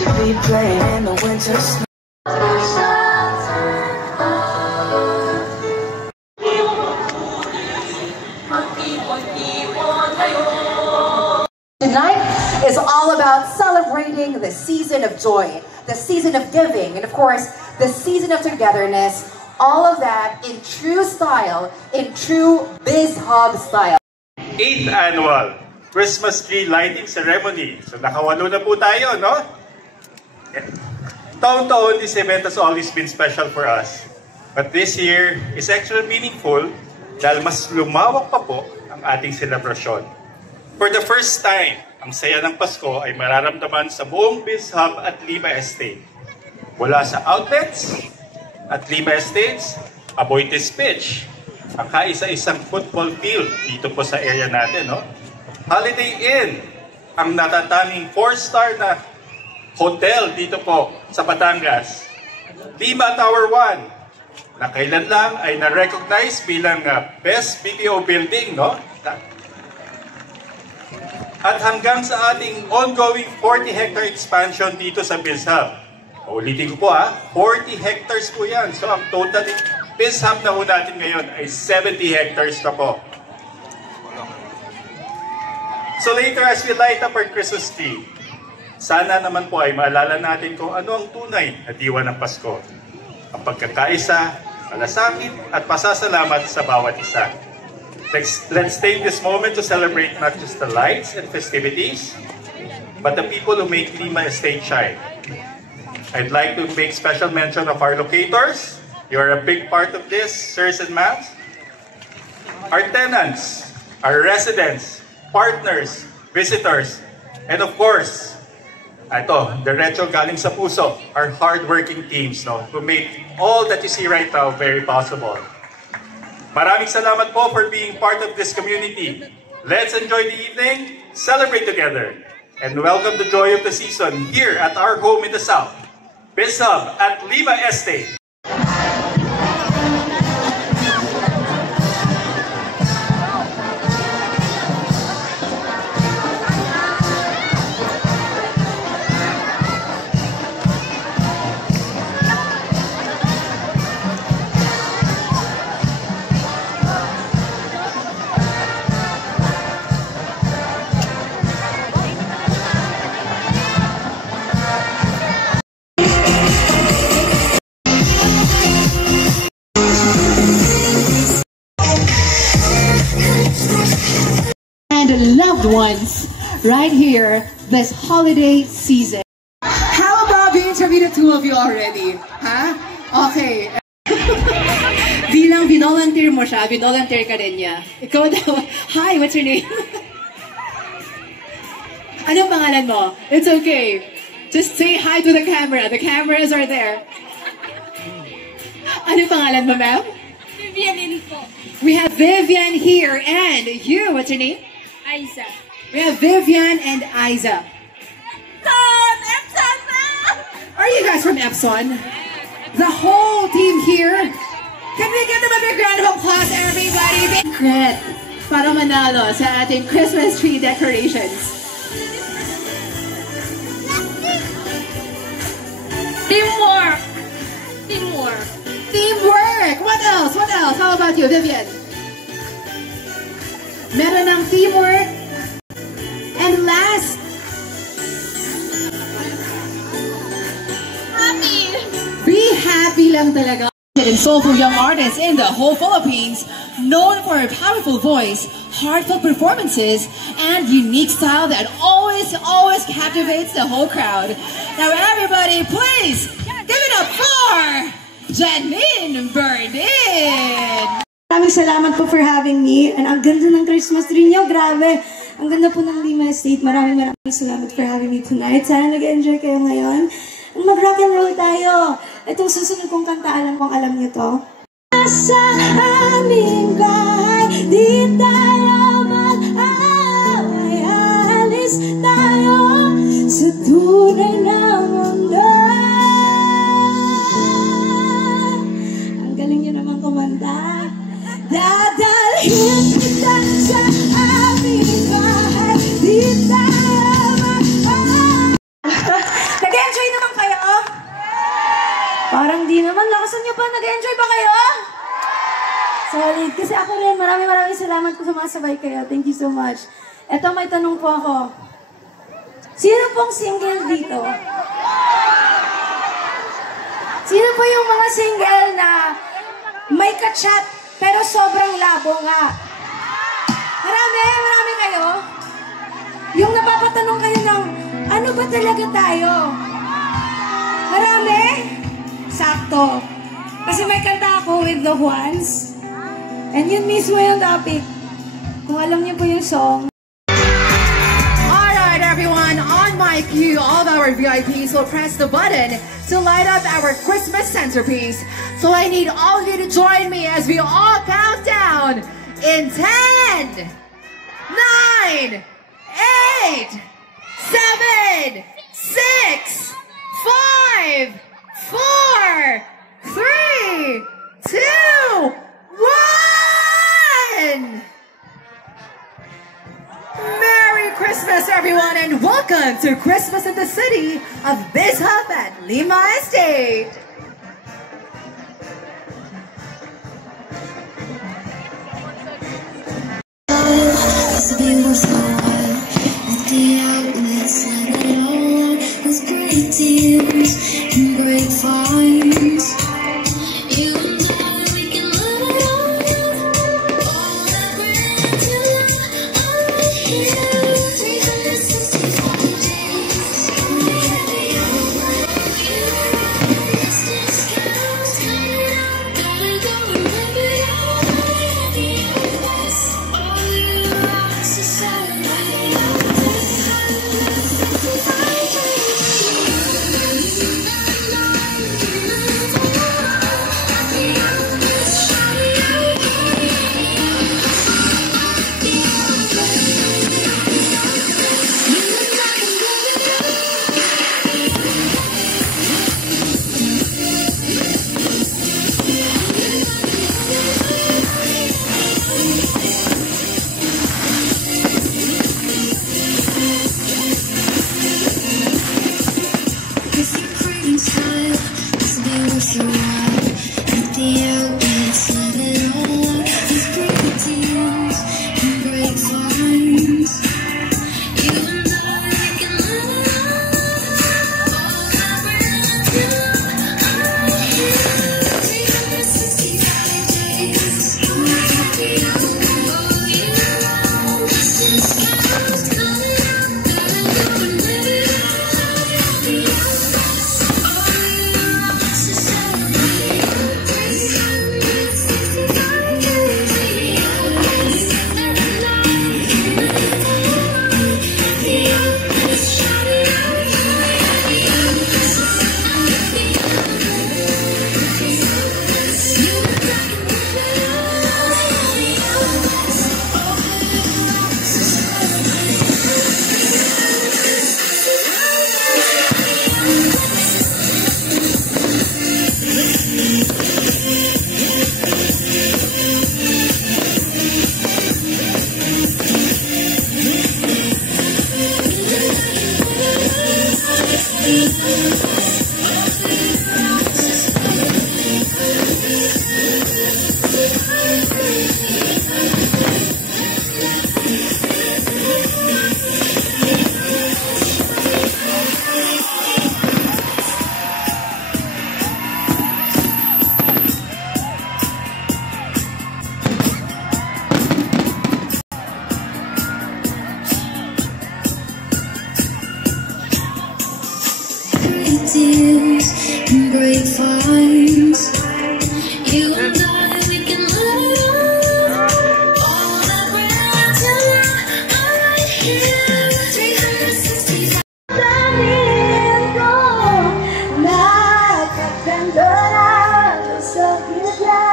Should be playing in the winter snow. Tonight is all about celebrating the season of joy, the season of giving, and of course, the season of togetherness. All of that in true style, in true BizHub style. 8th annual Christmas tree lighting ceremony. So nakawalo na po tayo, no? Taon-taon, this event has always been special for us. But this year is extra meaningful dahil mas lumawak pa po ang ating selebrasyon. For the first time, ang saya ng Pasko ay mararamdaman sa buong BizHub at Lima Estate. Mula sa outlets at Lima Estates, Aboitiz Pitch, ang kaisa-isang football field dito po sa area natin, no? Holiday Inn, ang natatanging 4-star na hotel dito po sa Batangas. Lima Tower 1, na kailan lang ay na-recognize bilang Best BPO Building, no? At hanggang sa ating ongoing 40-hectare expansion dito sa BizHub. Ulitin ko po 40 hectares po yan. So ang total BizHub na ho natin ngayon ay 70 hectares na po. So later as we light up our Christmas tree, sana naman po ay maalala natin kung ano ang tunay na diwa ng Pasko. Ang pagkakaisa, malasakit at pasasalamat sa bawat isa. Let's take this moment to celebrate not just the lights and festivities, but the people who make Lima Estate shine. I'd like to make special mention of our locators. You're a big part of this, sirs and ma'ams. Our tenants, our residents, partners, visitors, and of course, diretso galing sa puso, our hard-working teams, no, who make all that you see right now very possible. Maraming salamat po for being part of this community. Let's enjoy the evening, celebrate together, and welcome the joy of the season here at our home in the South, BizHub at Lima Estate. Loved ones right here this holiday season. How about we interview the two of you already? Huh? Okay. Bilang binolunteer mo siya, binolunteer ka din niya. Ikaw daw. Hi, what's your name? Anong pangalan mo? It's okay. Just say hi to the camera. The cameras are there. Anong pangalan mo, ma'am? Vivian po. We have Vivian here. And you, what's your name? Aiza. We have Vivian and Aiza. Epson! Are you guys from Epson? The whole team here. Can we give them a big round of applause, everybody? Secret para manalo sa ating Christmas tree decorations. Teamwork! Teamwork! Teamwork! What else? What else? How about you, Vivian? Meron ng teamwork. And last, Happy! be happy lang talaga. And soulful young artists in the whole Philippines, known for her powerful voice, heartfelt performances, and unique style that always captivates the whole crowd. Now everybody, please give it up for Janine Burdin! Maraming salamat po for having me. And ang ganda ng Christmas tree niyo, grabe. Ang ganda po ng Lima Estate. Maraming salamat for having me tonight. Sana nag-enjoy kayo ngayon. And mag-rock and roll tayo. Itong susunod kong kanta, alam niyo to. Sa aming bahay, di tayo mag-away. Alis tayo sa tunay na mundo. Ang galing niyo naman kumanta. Dadalhin kita sa aming bahay, di tayo mag-away. Nag-enjoy naman kayo? Parang di naman. Lakasan niyo pa. Nag-enjoy ba kayo? Solid. Kasi ako rin, maraming salamat kung sumasabay kayo. Thank you so much. Eto, may tanong po ako. Sino pong single dito? Sino po yung mga single na may ka-chat pero sobrang labo nga? Marami kayo. Yung napapatanong kayo ng, ano ba talaga tayo? Marami? Sakto. Kasi may kanta ako with the Juans. And yun mismo yung topic. Kung alam niyo po yung song. Alright everyone, on my cue, all of our VIPs will press the button to light up our Christmas centerpiece. So I need all of you to join me as we all count down in 10, 9, 8, 7, 6, 5, 4, 3, 2, 1! Merry Christmas, everyone, and welcome to Christmas in the City of Bishop at Lima Estate. It's a beautiful world with the outlets like it all, with great tears and great finds. You and I, we can let it all that brand new are right here. 365 days, we have the discounts coming out, gotta go and live it all. We have the best, all you rocks are celebrating. Tears and great finds. You and I, we can let it all that brand new are right here. 365. Sabihin ko, nakaganda na sa bigla.